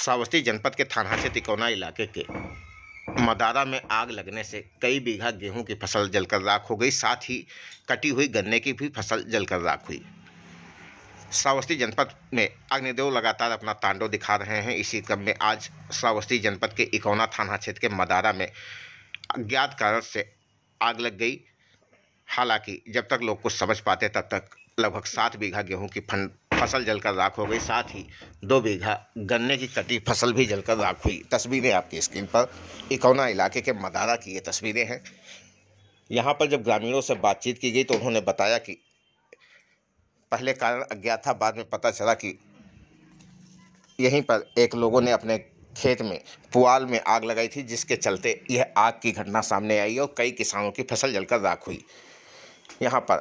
श्रावस्ती जनपद के थाना क्षेत्र तिकोना इलाके के मदारा में आग लगने से कई बीघा गेहूं की फसल जलकर राख हो गई। साथ ही कटी हुई गन्ने की भी फसल जलकर राख हुई। श्रावस्ती जनपद में अग्निदेव लगातार अपना तांडव दिखा रहे हैं। इसी क्रम में आज श्रावस्ती जनपद के इकोना थाना क्षेत्र के मदारा में अज्ञात कारण से आग लग गई। हालांकि जब तक लोग कुछ समझ पाते तब तक लगभग 7 बीघा गेहूं की फसल जलकर राख हो गई। साथ ही 2 बीघा गन्ने की कटी फसल भी जलकर राख हुई। तस्वीरें आपकी स्क्रीन पर इकोना इलाके के मदारा की ये तस्वीरें हैं। यहाँ पर जब ग्रामीणों से बातचीत की गई तो उन्होंने बताया कि पहले कारण अज्ञात था, बाद में पता चला कि यहीं पर एक लोगों ने अपने खेत में पुआल में आग लगाई थी, जिसके चलते यह आग की घटना सामने आई और कई किसानों की फसल जलकर राख हुई। यहाँ पर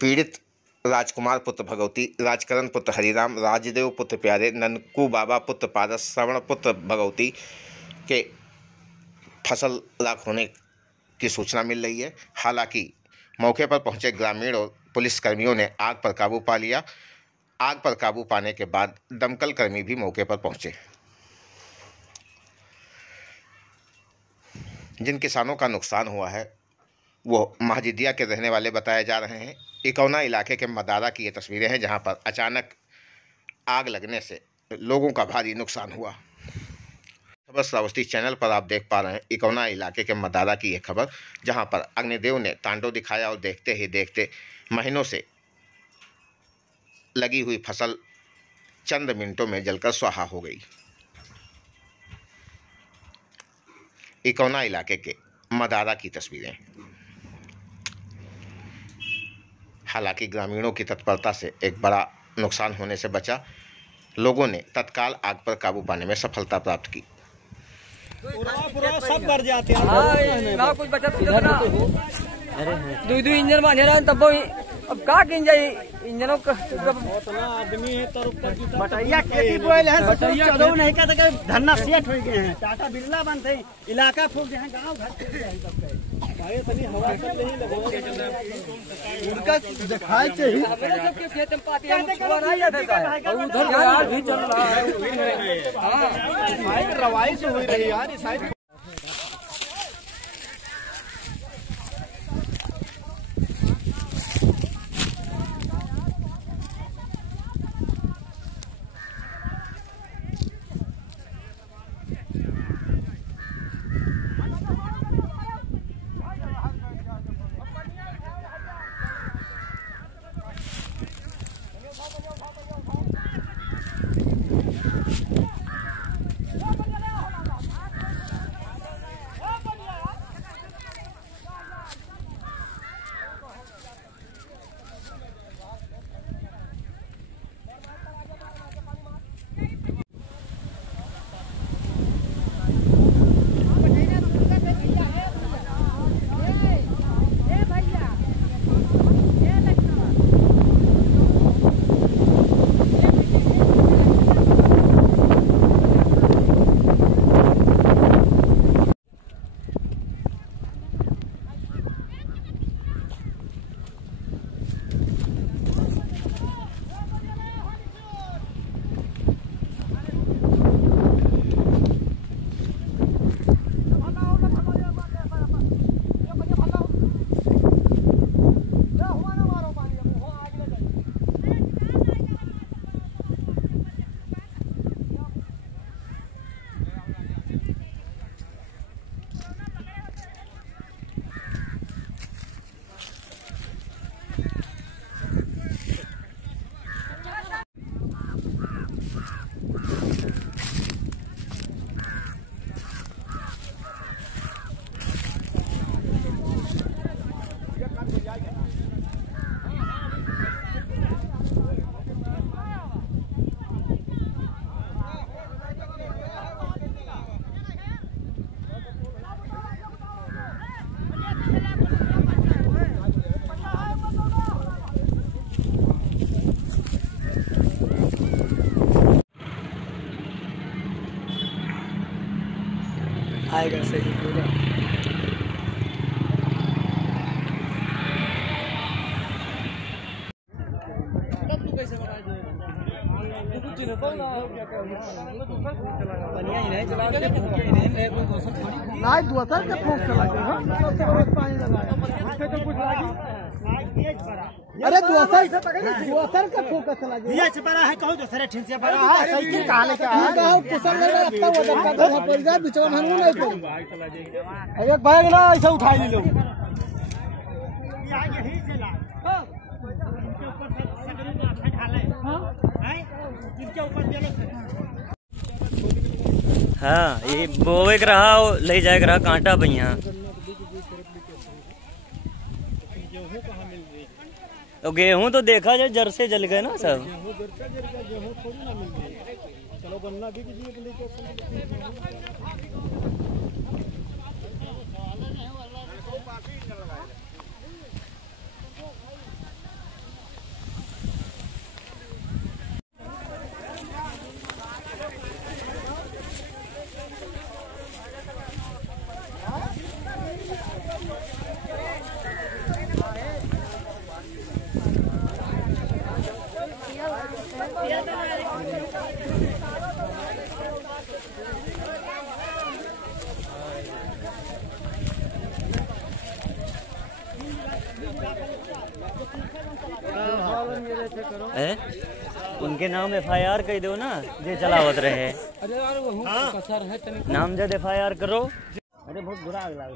पीड़ित राजकुमार पुत्र भगवती, राजकरण पुत्र हरिराम, राजदेव पुत्र प्यारे, ननकू बाबा पुत्र पारस, श्रवण पुत्र भगवती के फसल राख होने की सूचना मिल रही है। हालांकि मौके पर पहुंचे ग्रामीण और पुलिसकर्मियों ने आग पर काबू पा लिया। आग पर काबू पाने के बाद दमकल कर्मी भी मौके पर पहुंचे। जिन किसानों का नुकसान हुआ है वो महजिदिया के रहने वाले बताए जा रहे हैं। इकोना इलाके के मदारा की ये तस्वीरें हैं, जहां पर अचानक आग लगने से लोगों का भारी नुकसान हुआ। खबर श्रावस्ती चैनल पर आप देख पा रहे हैं इकोना इलाके के मदारा की ये खबर, जहां पर अग्निदेव ने तांडव दिखाया और देखते ही देखते महीनों से लगी हुई फसल चंद मिनटों में जलकर स्वाहा हो गई। इकोना इलाके के मदारा की तस्वीरें। हालांकि ग्रामीणों की तत्परता से एक बड़ा नुकसान होने से बचा। लोगों ने तत्काल आग पर काबू पाने में सफलता प्राप्त की। सब भर जाते हैं ना, कुछ बचत ना। दो इंजन बांधे रहा तब अब का किन जाए इंजनों का आदमी है तो बटैया खेती बोल है, बटैया नहीं का तो धरना सेट हो गए हैं। टाटा बिरला बंद है, इलाका फूल गए हैं, गांव घर फूल गए हैं। सबके हवा सब नहीं लगे उनका दिखाई चाहिए। हमारे सबके खेत में पाती है, छुआ नहीं जाता है। उधर यार भी चल रहा है। हां रवाई से हुई रही यार इस साइड। आएगा सही पूरा। कैसे बढ़िया ही नहीं चला के फूके ही नहीं कोई दोस्त थोड़ी ना दूसरा के फूक चला के हां सबसे बड़ा पानी लगाया उससे तो कुछ लागी अरे दूसरा का फूक चला गया ये बड़ा है कहो दूसरे ठिन से बड़ा है सही कहां लेके आया कहो कुशल में रखता हुआ दबका दो पड़ जाए बिचवा में नहीं पड़ी एक बैग ना ऐसे उठा ले लो यही से ला इनके ऊपर से सगरी माथा ढाले हां है इनके ऊपर दे लो। हाँ ये बोवे के रहा ले जाए रहा कांटा भैया तो गेहूं तो देखा जाए जर से जल गए ना सब। चलो गन्ना भी उनके नाम FIR कह दो ना जे चलावत रहे। अरे यार वो कसर है नाम जब FIR करो। अरे बहुत बुरा लग रहा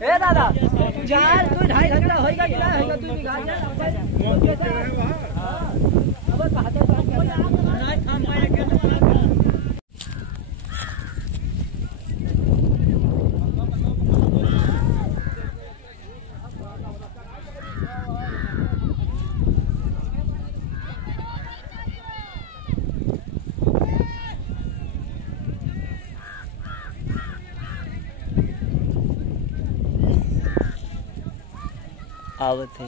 है दादा चार तू 2.5 घंटा होएगा कि ना होएगा तू बिघा जा अब कहते ना काम पाए के आवत है।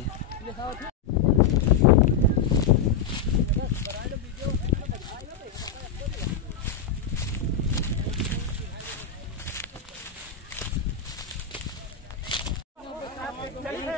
चलिए